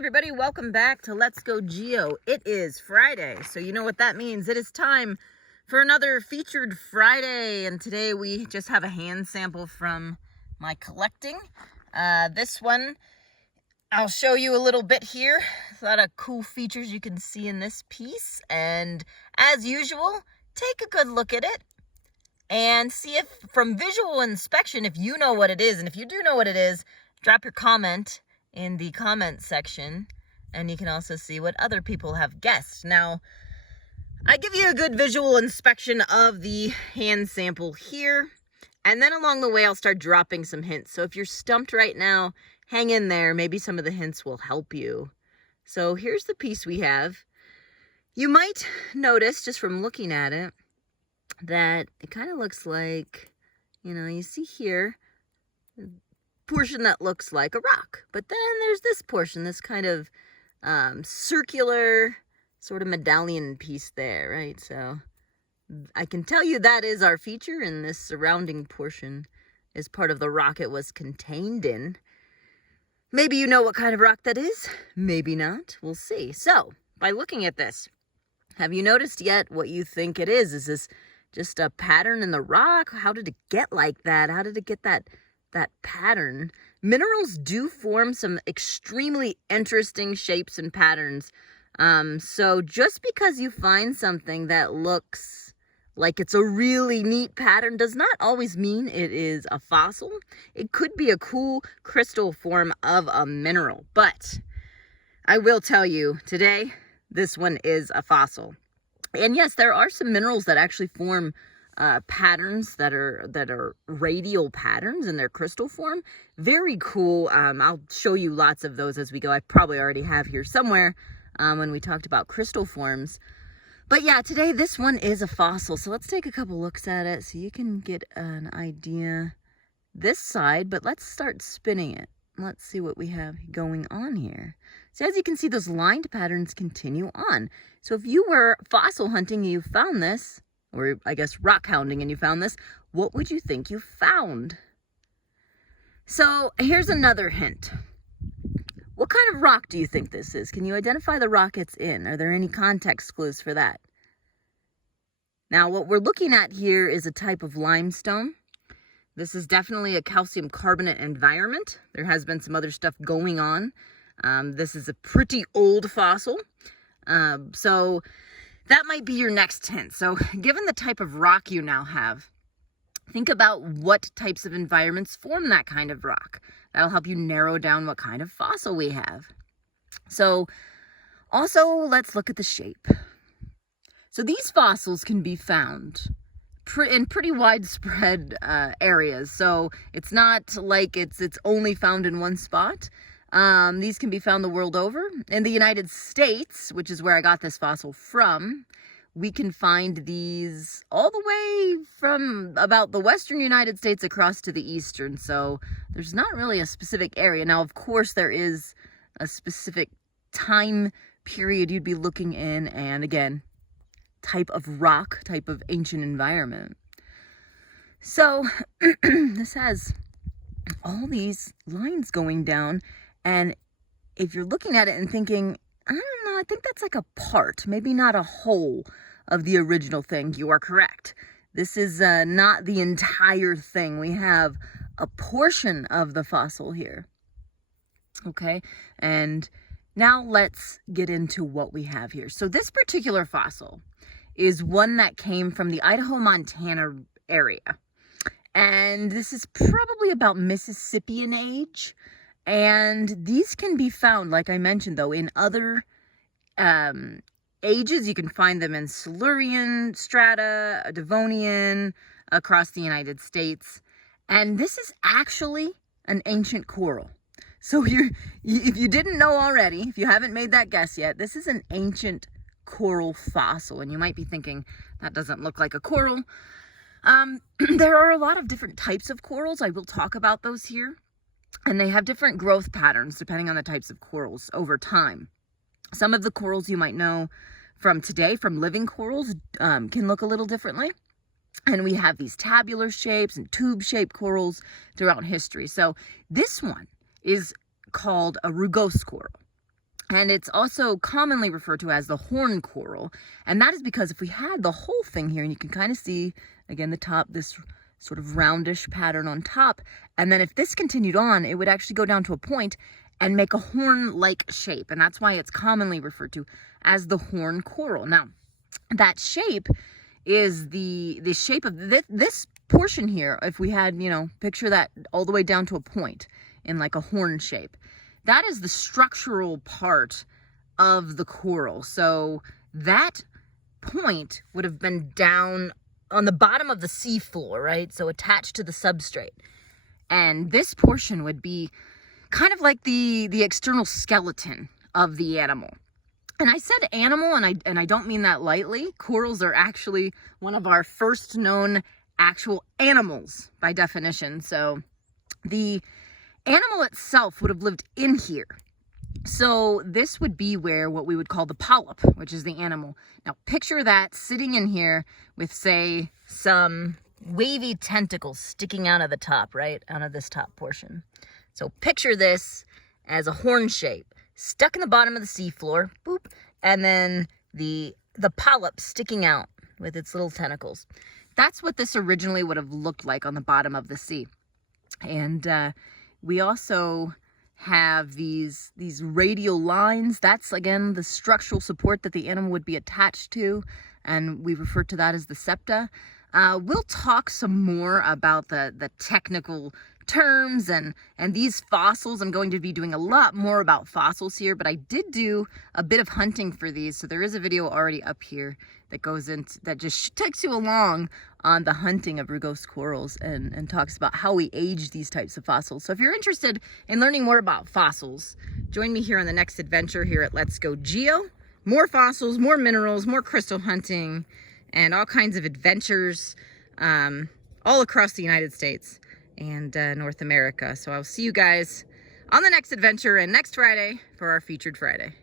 everybody, welcome back to Let's Go Geo. It is Friday, so you know what that means. It is time for another featured Friday, and today we just have a hand sample from my collecting. This one, I'll show you a little bit here. A lot of cool features you can see in this piece, and as usual, take a good look at it and see if, from visual inspection, if you know what it is, and if you do know what it is, drop your comment in the comment section, and you can also see what other people have guessed. Now, I give you a good visual inspection of the hand sample here, and then along the way I'll start dropping some hints. So if you're stumped right now, hang in there. Maybe some of the hints will help you. So here's the piece we have. You might notice, just from looking at it, that it kind of looks like, you see here, portion that looks like a rock, but then there's this portion, this kind of circular sort of medallion piece there, right? So I can tell you that is our feature, and this surrounding portion is part of the rock it was contained in. Maybe you know what kind of rock that is, maybe not, we'll see. So by looking at this, have you noticed yet what you think it is? Is this just a pattern in the rock? How did it get like that? How did it get that pattern? Minerals do form some extremely interesting shapes and patterns. So just because you find something that looks like it's a really neat pattern does not always mean it is a fossil. It could be a cool crystal form of a mineral, but I will tell you today, this one is a fossil. And yes, there are some minerals that actually form patterns that are radial patterns in their crystal form. Very cool. I'll show you lots of those as we go. I probably already have here somewhere when we talked about crystal forms. But yeah, today this one is a fossil. So let's take a couple looks at it so you can get an idea this side, but let's start spinning it. Let's see what we have going on here. So as you can see, those lined patterns continue on. So if you were fossil hunting and you found this, or I guess rock hounding and you found this, what would you think you found? So here's another hint. What kind of rock do you think this is? Can you identify the rock it's in? Are there any context clues for that? Now what we're looking at here is a type of limestone. This is definitely a calcium carbonate environment. There has been some other stuff going on. This is a pretty old fossil. So that might be your next hint. So given the type of rock you now have, think about what types of environments form that kind of rock. That'll help you narrow down what kind of fossil we have. So also, let's look at the shape. So these fossils can be found in pretty widespread areas. So it's not like it's only found in one spot. These can be found the world over. In the United States, which is where I got this fossil from, we can find these all the way from about the western United States across to the eastern. So there's not really a specific area. Now, of course, there is a specific time period you'd be looking in, and again, type of rock, type of ancient environment. So this has all these lines going down, and if you're looking at it and thinking, I don't know, I think that's like a part, maybe not a whole of the original thing, you are correct. This is not the entire thing. We have a portion of the fossil here. Okay, and now let's get into what we have here. So this particular fossil is one that came from the Idaho-Montana area. And this is probably about Mississippian age. And these can be found, like I mentioned, though, in other ages. You can find them in Silurian strata, Devonian, across the United States. And this is actually an ancient coral. So if you didn't know already, if you haven't made that guess yet, this is an ancient coral fossil. And you might be thinking, that doesn't look like a coral. There are a lot of different types of corals. I will talk about those here. And they have different growth patterns depending on the types of corals over time. Some of the corals you might know from today, from living corals, can look a little differently. And we have these tabular shapes and tube-shaped corals throughout history. So this one is called a rugose coral. And it's also commonly referred to as the horn coral. And that is because if we had the whole thing here, and you can kind of see, again, the top, this sort of roundish pattern on top. And then if this continued on, it would actually go down to a point and make a horn-like shape. And that's why it's commonly referred to as the horn coral. Now, that shape is the shape of this portion here. If we had, picture that all the way down to a point in like a horn shape. That is the structural part of the coral. So that point would have been down on the bottom of the seafloor, right? So attached to the substrate. And this portion would be kind of like the external skeleton of the animal. And I said animal, and I don't mean that lightly. Corals are actually one of our first known actual animals by definition. So the animal itself would have lived in here. So this would be where what we would call the polyp, which is the animal. Now picture that sitting in here with, say, some wavy tentacles sticking out of the top, right? Out of this top portion. So picture this as a horn shape, stuck in the bottom of the seafloor, boop, and then the polyp sticking out with its little tentacles. That's what this originally would have looked like on the bottom of the sea. And we also have these radial lines. That's, again, the structural support that the animal would be attached to, and we refer to that as the septa. We'll talk some more about the technical terms and these fossils. I'm going to be doing a lot more about fossils here, but I did do a bit of hunting for these, so there is a video already up here that goes into, that just takes you along on the hunting of rugose corals and talks about how we age these types of fossils. So if you're interested in learning more about fossils, join me here on the next adventure here at Let's Go Geo. More fossils, more minerals, more crystal hunting, and all kinds of adventures all across the United States and North America. So I'll see you guys on the next adventure and next Friday for our featured Friday.